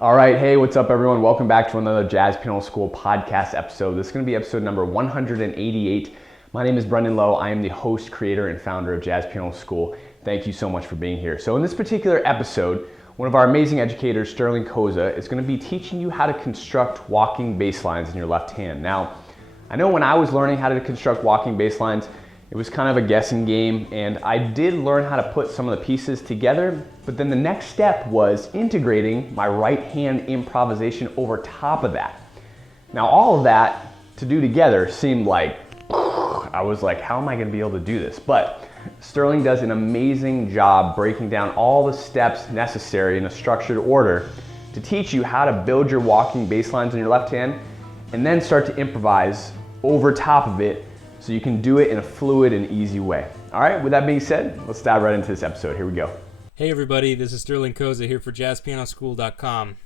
All right, hey, what's up everyone? Welcome back to another Jazz Piano School podcast episode. This is going to be episode number 188. My name is Brendan Lowe. I am the host, creator, and founder of Jazz Piano School. Thank you so much for being here. So in this particular episode, one of our amazing educators, Sterling Koza, is going to be teaching you how to construct walking bass lines in your left hand. Now, I know when I was learning how to construct walking bass lines, it was kind of a guessing game, and I did learn how to put some of the pieces together, but then the next step was integrating my right hand improvisation over top of that. Now all of that to do together seemed like, I was like, how am I going to be able to do this? But Sterling does an amazing job breaking down all the steps necessary in a structured order to teach you how to build your walking bass lines in your left hand and then start to improvise over top of it so you can do it in a fluid and easy way. All right, with that being said, let's dive right into this episode. Here we go. Hey everybody, this is Sterling Koza here for JazzPianoSchool.com.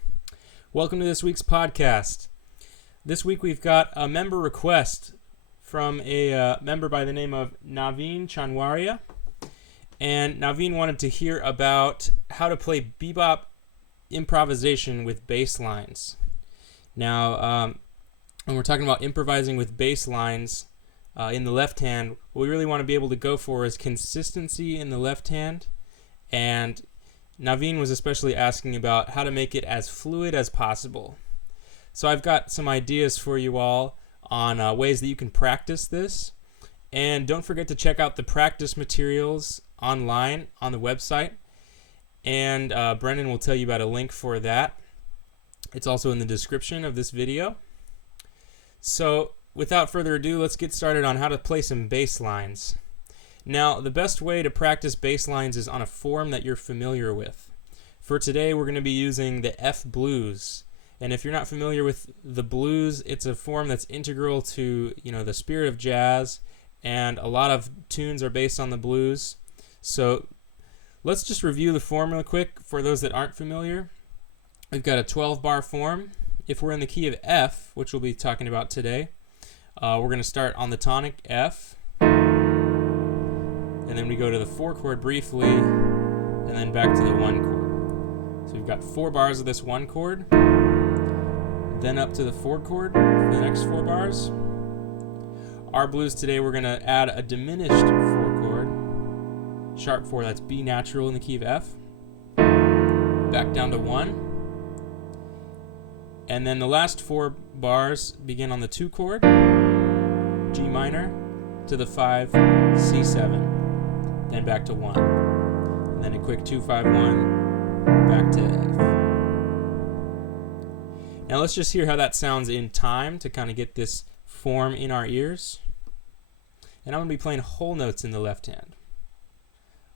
Welcome to this week's podcast. This week we've got a member request from a member by the name of Naveen Chanwaria. And Naveen wanted to hear about how to play bebop improvisation with bass lines. Now, when we're talking about improvising with bass lines in the left hand, what we really want to be able to go for is consistency in the left hand. And Naveen was especially asking about how to make it as fluid as possible. So I've got some ideas for you all on ways that you can practice this. And don't forget to check out the practice materials online on the website. And Brendan will tell you about a link for that. It's also in the description of this video. So without further ado, let's get started on how to play some bass lines. Now, the best way to practice bass lines is on a form that you're familiar with. For today, we're going to be using the F blues. And if you're not familiar with the blues, it's a form that's integral to, the spirit of jazz, and a lot of tunes are based on the blues. So let's just review the form real quick for those that aren't familiar. We've got a 12-bar form. If we're in the key of F, which we'll be talking about today, we're going to start on the tonic F, and then we go to the 4 chord briefly, and then back to the 1 chord. So we've got 4 bars of this 1 chord, then up to the 4 chord for the next 4 bars. Our blues today, we're going to add a diminished 4 chord, sharp 4, that's B natural in the key of F, back down to 1, and then the last 4 bars begin on the 2 chord, G minor, to the 5, C7, then back to 1, and then a quick 2-5-1, back to F. Now let's just hear how that sounds in time to kind of get this form in our ears. And I'm going to be playing whole notes in the left hand.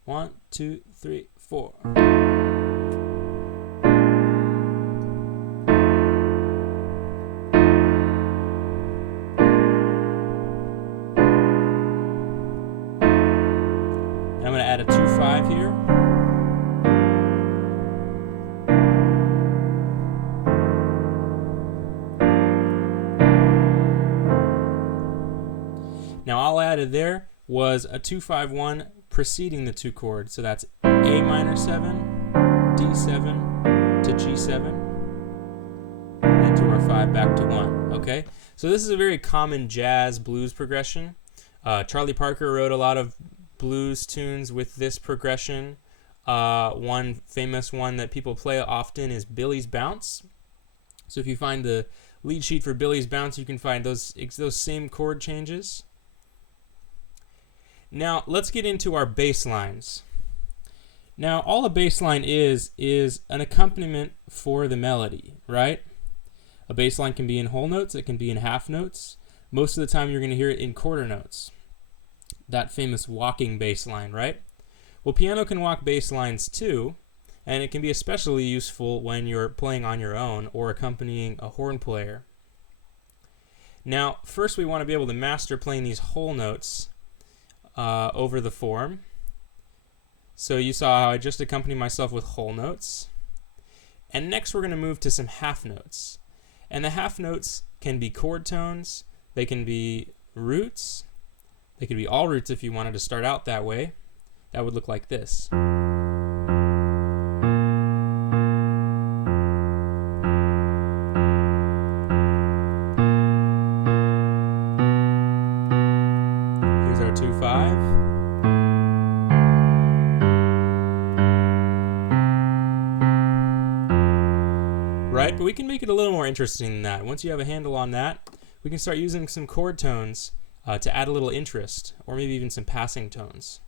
1, 2, 3, 4. And I'm going to add a 2-5 here. Now all I added there was a 2-5-1 preceding the 2 chord. So that's A minor 7, D7 to G7, and then to our 5 back to 1. Okay? So this is a very common jazz blues progression. Charlie Parker wrote a lot of blues tunes with this progression. One famous one that people play often is Billy's Bounce. So if you find the lead sheet for Billy's Bounce, you can find those same chord changes. Now, let's get into our bass lines. Now, all a bass line is an accompaniment for the melody, right? A bass line can be in whole notes, it can be in half notes. Most of the time, you're going to hear it in quarter notes. That famous walking bass line, right? Well, piano can walk bass lines too, and it can be especially useful when you're playing on your own or accompanying a horn player. Now, first we want to be able to master playing these whole notes over the form. So you saw how I just accompanied myself with whole notes. And next we're going to move to some half notes. And the half notes can be chord tones, they can be roots, they could be all roots if you wanted to start out that way. That would look like this. right? But we can make it a little more interesting than that. Once you have a handle on that, we can start using some chord tones to add a little interest, or maybe even some passing tones.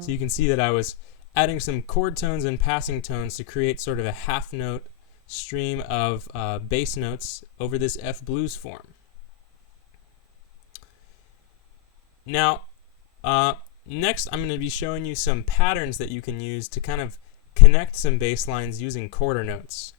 So you can see that I was adding some chord tones and passing tones to create sort of a half note stream of bass notes over this F blues form. Now, next I'm going to be showing you some patterns that you can use to kind of connect some bass lines using quarter notes.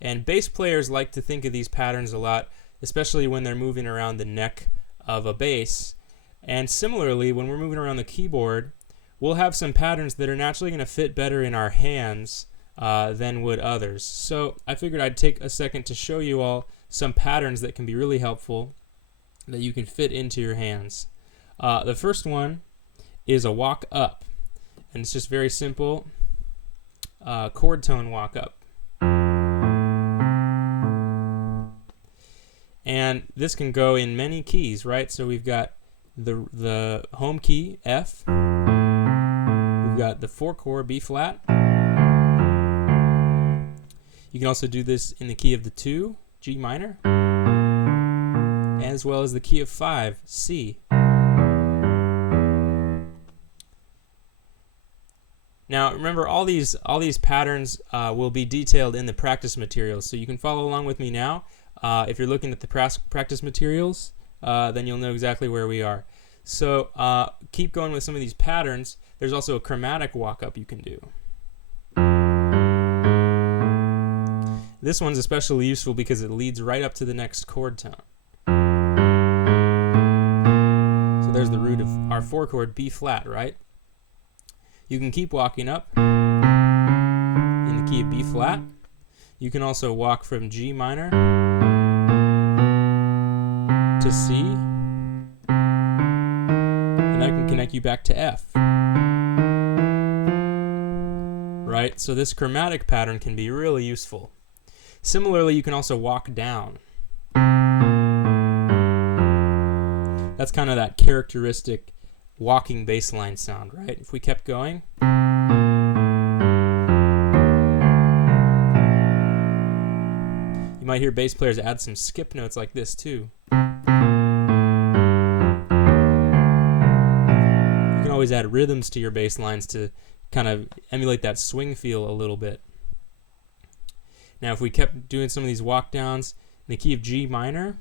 And bass players like to think of these patterns a lot, especially when they're moving around the neck of a bass. And similarly, when we're moving around the keyboard, we'll have some patterns that are naturally going to fit better in our hands than would others. So I figured I'd take a second to show you all some patterns that can be really helpful that you can fit into your hands. The first one is a walk up, and it's just very simple chord tone walk up. And this can go in many keys, right? So we've got the home key, F. We've got the 4 chord, B flat. You can also do this in the key of the 2, G minor, as well as the key of 5, C. Now remember, all these patterns will be detailed in the practice materials, so you can follow along with me now. If you're looking at the practice materials, then you'll know exactly where we are. So keep going with some of these patterns. There's also a chromatic walk-up you can do. This one's especially useful because it leads right up to the next chord tone. So there's the root of our 4 chord, B flat, right? You can keep walking up in the key of B flat. You can also walk from G minor to C, and that can connect you back to F. Right? So this chromatic pattern can be really useful. Similarly, you can also walk down. That's kind of that characteristic walking bass line sound, right? If we kept going, you might hear bass players add some skip notes like this too. You can always add rhythms to your bass lines to kind of emulate that swing feel a little bit. Now if we kept doing some of these walk downs in the key of G minor,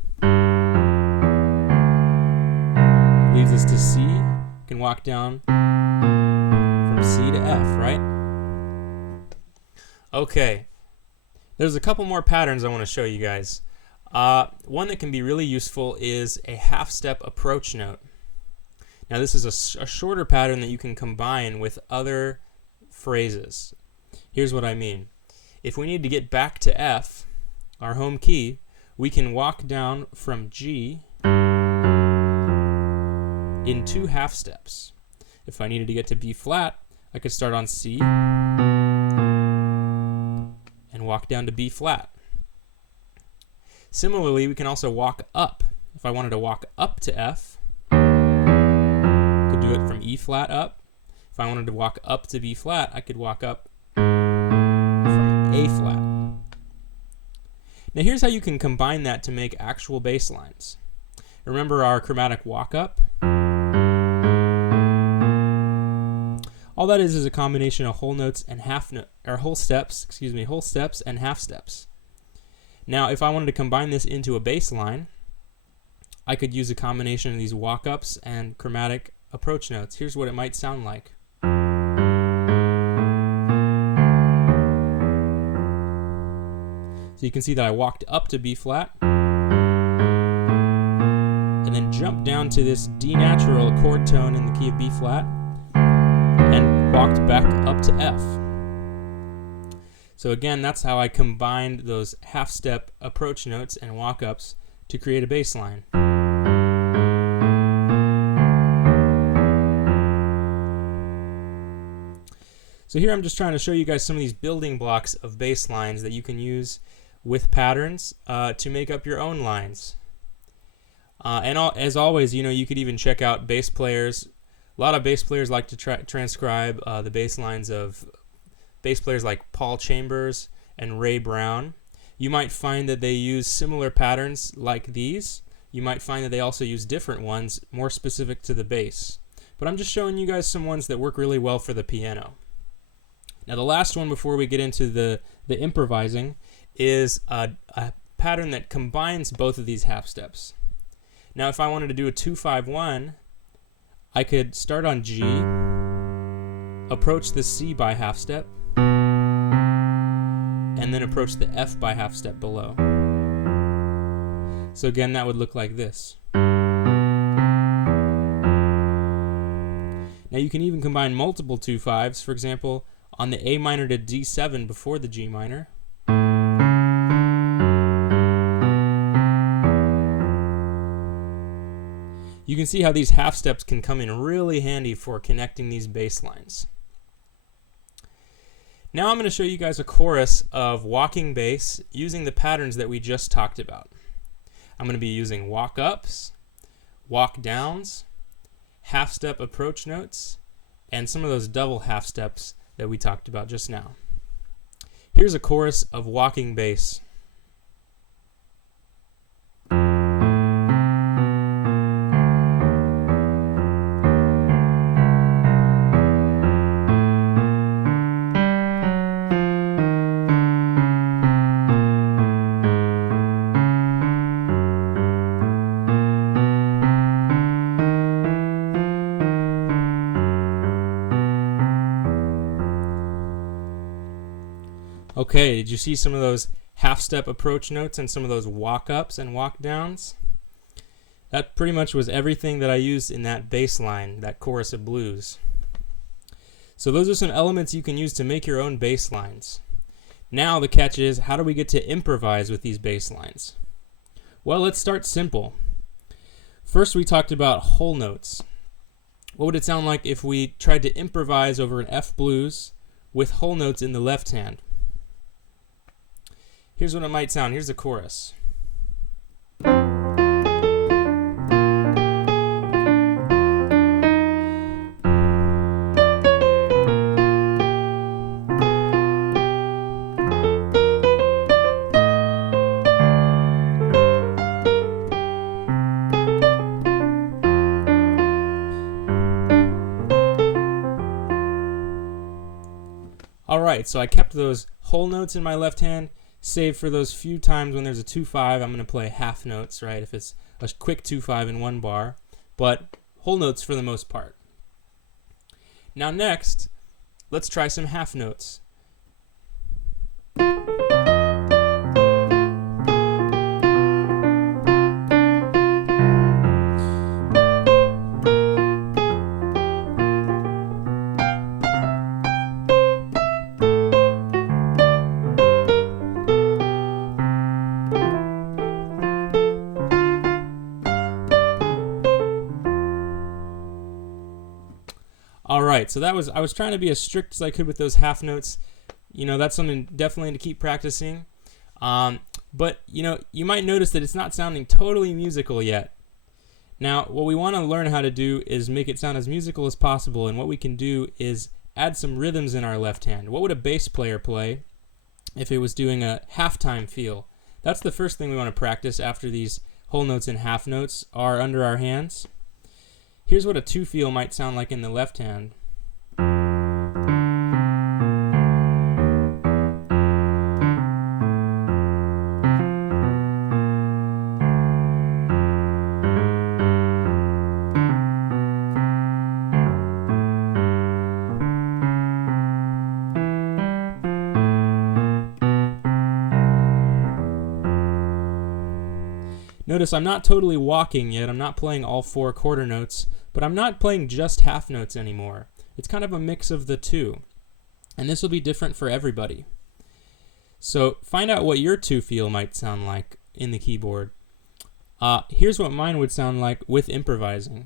leads us to C. You can walk down from C to F, right? Okay, there's a couple more patterns I want to show you guys. One that can be really useful is a half-step approach note. Now this is a shorter pattern that you can combine with other phrases. Here's what I mean. If we need to get back to F, our home key, we can walk down from G in 2 half steps. If I needed to get to B flat, I could start on C and walk down to B flat. Similarly, we can also walk up. If I wanted to walk up to F, I could do it from E flat up. If I wanted to walk up to B flat, I could walk up from A flat. Now here's how you can combine that to make actual bass lines. Remember our chromatic walk-up? All that is a combination of whole notes and whole steps and half steps. Now, if I wanted to combine this into a bass line, I could use a combination of these walk-ups and chromatic approach notes. Here's what it might sound like. So you can see that I walked up to B flat and then jumped down to this D natural chord tone in the key of B flat and walked back up to F. So again, that's how I combined those half-step approach notes and walk-ups to create a bass line. So here I'm just trying to show you guys some of these building blocks of bass lines that you can use with patterns to make up your own lines. As always, you could even check out bass players. A lot of bass players like to transcribe the bass lines of bass players like Paul Chambers and Ray Brown. You might find that they use similar patterns like these. You might find that they also use different ones more specific to the bass. But I'm just showing you guys some ones that work really well for the piano. Now the last one before we get into the improvising is a pattern that combines both of these half steps. Now if I wanted to do a 2-5-1, I could start on G, approach the C by half step, and then approach the F by half step below. So again, that would look like this. Now you can even combine multiple 2-5s, for example, on the A minor to D7 before the G minor. You can see how these half steps can come in really handy for connecting these bass lines. Now I'm going to show you guys a chorus of walking bass using the patterns that we just talked about. I'm going to be using walk ups, walk downs, half step approach notes, and some of those double half steps that we talked about just now. Here's a chorus of walking bass. Okay, did you see some of those half-step approach notes and some of those walk-ups and walk-downs? That pretty much was everything that I used in that bass line, that chorus of blues. So those are some elements you can use to make your own bass lines. Now the catch is, how do we get to improvise with these bass lines? Well, let's start simple. First we talked about whole notes. What would it sound like if we tried to improvise over an F blues with whole notes in the left hand? Here's what it might sound. Here's the chorus. Alright, so I kept those whole notes in my left hand, save for those few times when there's a 2-5, I'm going to play half notes, right, if it's a quick 2-5 in one bar, but whole notes for the most part. Now next, let's try some half notes. Alright, so I was trying to be as strict as I could with those half notes. That's something definitely to keep practicing. But you might notice that it's not sounding totally musical yet. Now, what we want to learn how to do is make it sound as musical as possible, and what we can do is add some rhythms in our left hand. What would a bass player play if it was doing a halftime feel? That's the first thing we want to practice after these whole notes and half notes are under our hands. Here's what a 2 feel might sound like in the left hand. Notice I'm not totally walking yet, I'm not playing all 4 quarter notes, but I'm not playing just half notes anymore. It's kind of a mix of the two, and this will be different for everybody. So find out what your 2 feel might sound like in the keyboard. Here's what mine would sound like with improvising.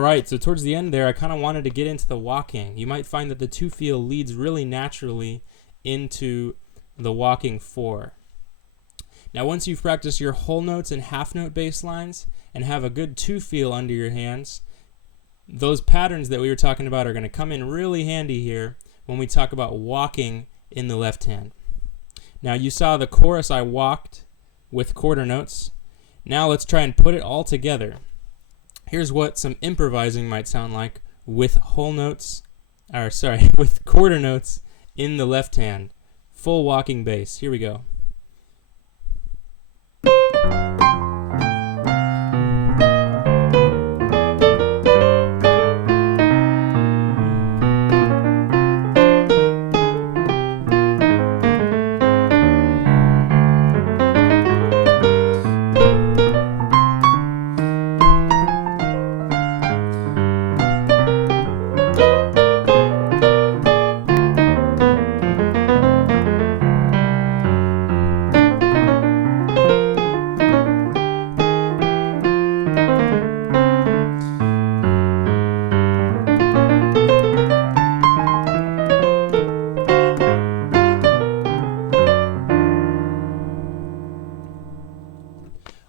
All right, so towards the end there, I kind of wanted to get into the walking. You might find that the 2 feel leads really naturally into the walking 4. Now, once you've practiced your whole notes and half note bass lines and have a good 2 feel under your hands, those patterns that we were talking about are going to come in really handy here when we talk about walking in the left hand. Now, you saw the chorus I walked with quarter notes. Now let's try and put it all together. Here's what some improvising might sound like with with quarter notes in the left hand. Full walking bass. Here we go.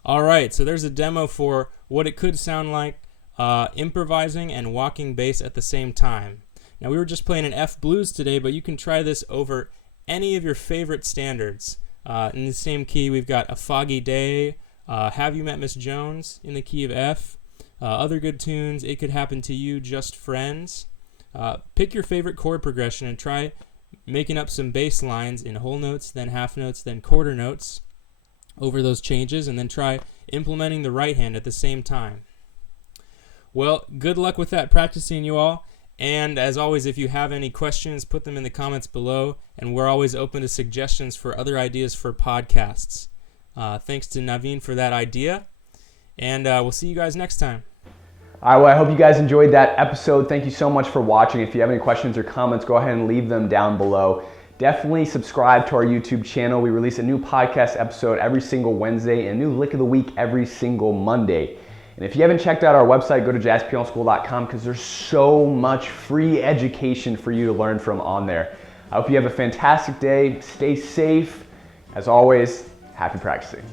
All right, so there's a demo for what it could sound like improvising and walking bass at the same time. Now, we were just playing an F blues today, but you can try this over any of your favorite standards. In the same key, we've got A Foggy Day, Have You Met Miss Jones in the key of F, other good tunes, It Could Happen to You, Just Friends. Pick your favorite chord progression and try making up some bass lines in whole notes, then half notes, then quarter notes over those changes, and then try implementing the right hand at the same time. Well, good luck with that practicing, you all. And as always, if you have any questions, put them in the comments below, and we're always open to suggestions for other ideas for podcasts. Thanks to Naveen for that idea, and we'll see you guys next time. All right, well, I hope you guys enjoyed that episode. Thank you so much for watching. If you have any questions or comments, go ahead and leave them down below. Definitely subscribe to our YouTube channel. We release a new podcast episode every single Wednesday and a new Lick of the Week every single Monday. And if you haven't checked out our website, go to jazzpianoschool.com because there's so much free education for you to learn from on there. I hope you have a fantastic day. Stay safe. As always, happy practicing.